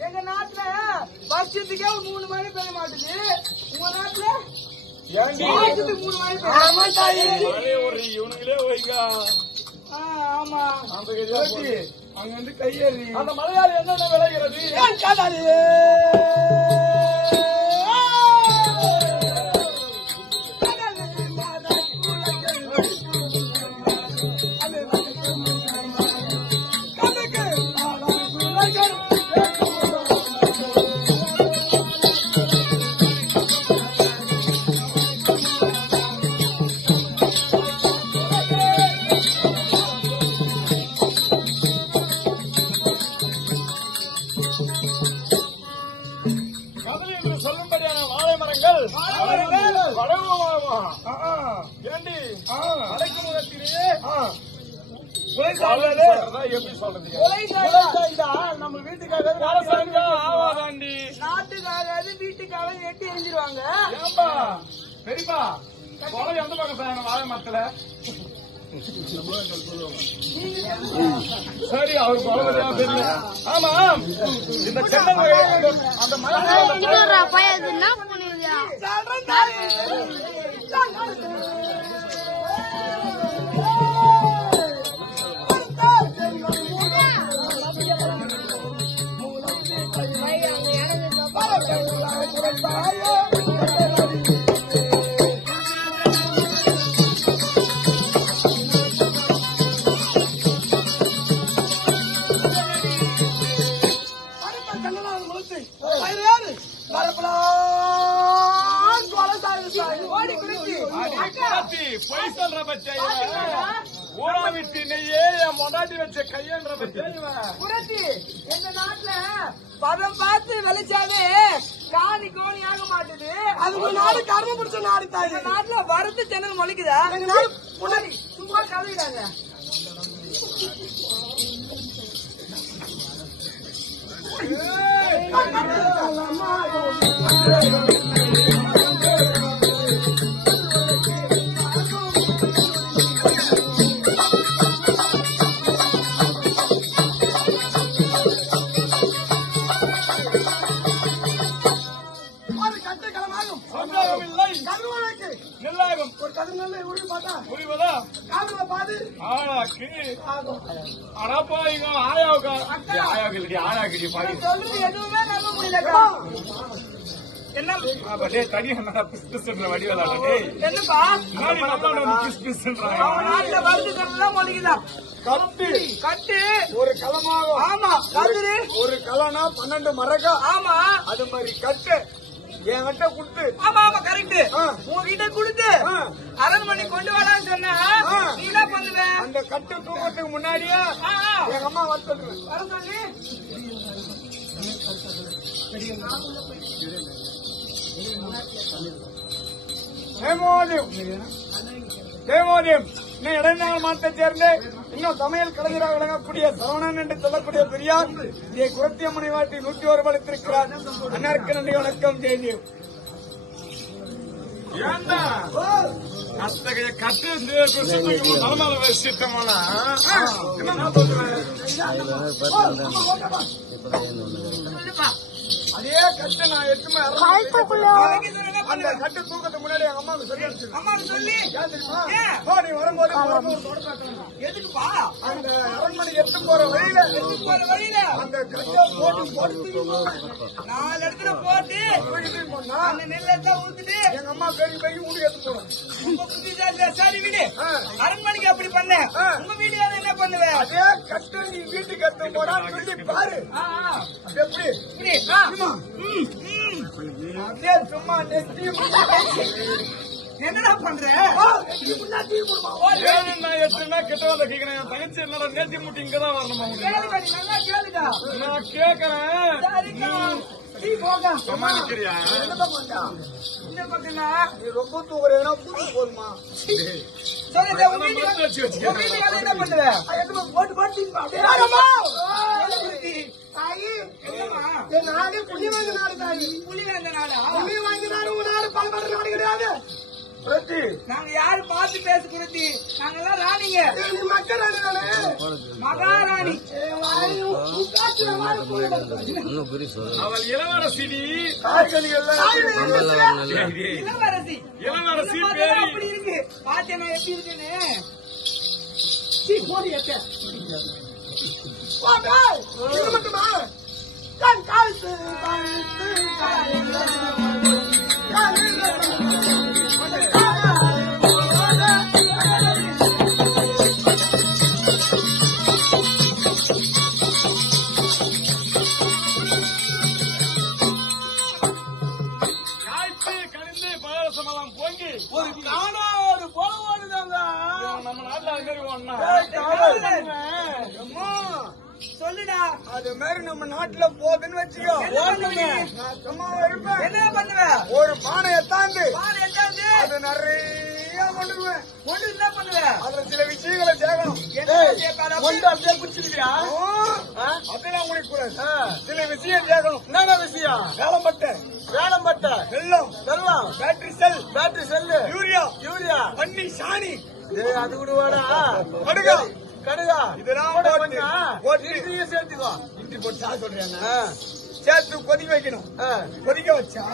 எங்க நாட்டுல வருஷத்துக்கே மூணு மணி பெய்ய மாட்டேங்குது உங்க நாட்டுல? மூணு மணி ஆமா அங்க வந்து கையேறி. அந்த மலையாளி என்ன விளைகிறது சொல்றது? கொலை செய்யலாம். உழைச்சாய்தா, நம்ம வீட்டுக்காக நாட்டுக்காக வீட்டுக்காக எட்டி ஏன்பா பெரியப்பா கொலை எந்த பக்கம் சாயணும் வாழை மரத்துல சரி அவர் தெரியும். ஆமா இந்த சென்னை அந்த மலை இன்னொரு ஊரா விட்டு நெய்யே என் மொண்டாட்டி வச்ச கையன்ற. புரட்சி எங்க நாட்டுல பதம் பார்த்து விளைச்சாலே காணி கோணி ஆக மாட்டுது. அது ஒரு நாடு கரும பிடிச்ச நாடு தாயி. எங்க நாட்டுல வரத்து ஜனல் முளைக்குதா எங்க நாடு முன்னாடி சும்மா கதையிடாங்க அது கட்ட களமாகும் சந்தேகம் இல்லை. கருவாக்கு நிர்லாகம் ஒரு கதிர் நல்ல உருவி பார்த்தா புரிவதா? காதுல பாது ஆளாக்கு ஆகும். அடப்பா இங்க ஆயாவுக்கா ஆயாவுக்கு இல்லடி ஆயாக்கு பாடி. சொல்றது எதுவுமே நம்ப முடியலக்கா ஒரு களமாகும் ஆமா ஒரு களனா பன்னெண்டு மரக்கா ஆமா. அது மாதிரி கட்டு. என்கிட்ட கொடுத்து ஆமா ஆமா கரெக்ட். உங்ககிட்ட கொடுத்து. அரண்மனை கொண்டு வரான்னு சொன்னா. நீ என்ன பண்ணுவ அந்த கட்டு தூக்கத்துக்கு முன்னாடியே. எங்க அம்மா வருத்தது வர சொல்லி ஹேமோதியம் ஹேமோதியம் இன்னும் இடைநாள் மாவட்டத்தை சேர்ந்து இன்னும் சமையல் கலைஞராக விளங்கக்கூடிய சரவணன் என்று சொல்லக்கூடிய பெரியார் இதை குரத்தியம்மனை வாட்டி நூற்றி ஒரு பலித்திருக்கிறார் அன்னருக்கு நன்றி வணக்கம் ஜெயதேவ் அத்தகைய கட்டு தலைமையில வச்சிட்டோம்னா அதே கட்டு நான் எட்டுமே அந்த கட்டு தூக்கத்துக்கு முன்னாடி எங்க அம்மா சொல்லி அனுப்பிச்சிருக்கேன். அம்மாக்கு சொல்லி ஏன் தெரியுமா? ஏன்? போ, நீ வரும்போது வரும்போது ஒரு தொடக்க காட்டணும். எதுக்குப்பா அந்த அரண்மனை எடுத்து போற வழியில போற வழியில அந்த கட்டை போட்டு போட்டு நாலு இடத்துல போட்டு தூக்கிட்டு போனா அந்த நெல்லை தான் ஊத்துட்டு எங்க அம்மா பெரிய பெரிய ஊடி எடுத்து போறோம் உங்க புத்திசாலி சரி வீடு ஆ. அரண்மனைக்கு அப்படி பண்ண ஆ. உங்க வீடு என்ன பண்ணுவ அதே கட்டு நீ வீட்டுக்கு எடுத்து போறான்னு சொல்லி பாரு ஆ, ஆ. அது எப்படி இப்படி ஆ. சும்மா. ம், அப்படியே சும்மா நெத்தி என்னடா பண்ற? நான் எட்டுனா கிட்ட வந்து கேட்கிறேன் என் தங்கச்சி என்னடா நேத்தி முட்டி வரணுமா நான் இந்த பக்கம்னா? நீ ரொம்ப தூங்குறேன்னா பூட்டு போதுமா? சரி என்ன எடுத்து போட்டு போட்டு அப்படியே யாரம்மா? தாயி என்னம்மா? என் நாடு புள்ளி வாங்கி நாடு தாயி புலி வேந்த நாடா? புள்ளி வாங்கி நாடு உன் நாடு பல்வேறு நாடு கிடையாது புரட்சி. நாங்க யாரு பார்த்து பேச குருத்தி நாங்கெல்லாம் ராணிங்க. நீ மக்கள் ராணி தானே? மகாராணி. அவள் இளவரசி இளவரசி. அப்படி இருக்கு பாத்தியா நான் எப்படி இருக்குன்னு? சீ, போடி. இது மட்டுமா? ஒரு காணாடு போல ஓடுதாங்க நம்ம நாட்டுல சொல்லுடா. அது மாதிரி நம்ம நாட்டுல போகுதுன்னு வச்சுக்கோ. என்ன பண்ணுவீங்க? நான் சும்மா இருப்பேன். என்ன பண்ணுவ? ஒரு பானையை தாண்டு பால் எட்டாவது அது நிறைய கொண்டுருவேன் கொண்டு என்ன பண்ணுவ? அதுல சில விஷயங்களை சேர்க்கணும்? கொண்டு அப்படியே குடிச்சிருக்கியா? அதெல்லாம் உங்களுக்கு கூடாது சில விஷயம் சேர்க்கணும். என்னென்ன விஷயம்? வேலம்பட்டை. வேலம்பட்டை. வெள்ளம். வெள்ளம். Battery cell. Battery cell. Urea. Urea. பண்ணி சாணி. அது விடுவாடா. கடுகா கடுகா. இதெல்லாம் போட்டு போட்டு. இதையும் சேர்த்துக்கோ. இஞ்சி போட்டு சாப்பிட சொல்றேன் சேர்த்து கொதிக்க வைக்கணும். கொதிக்க வச்சா?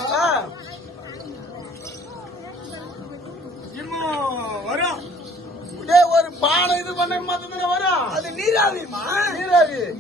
இன்னும் வரும். ஒரு பானை இது பண்ண மாத்ததுங்க வரும்? அது நீராவிமா நீராவி.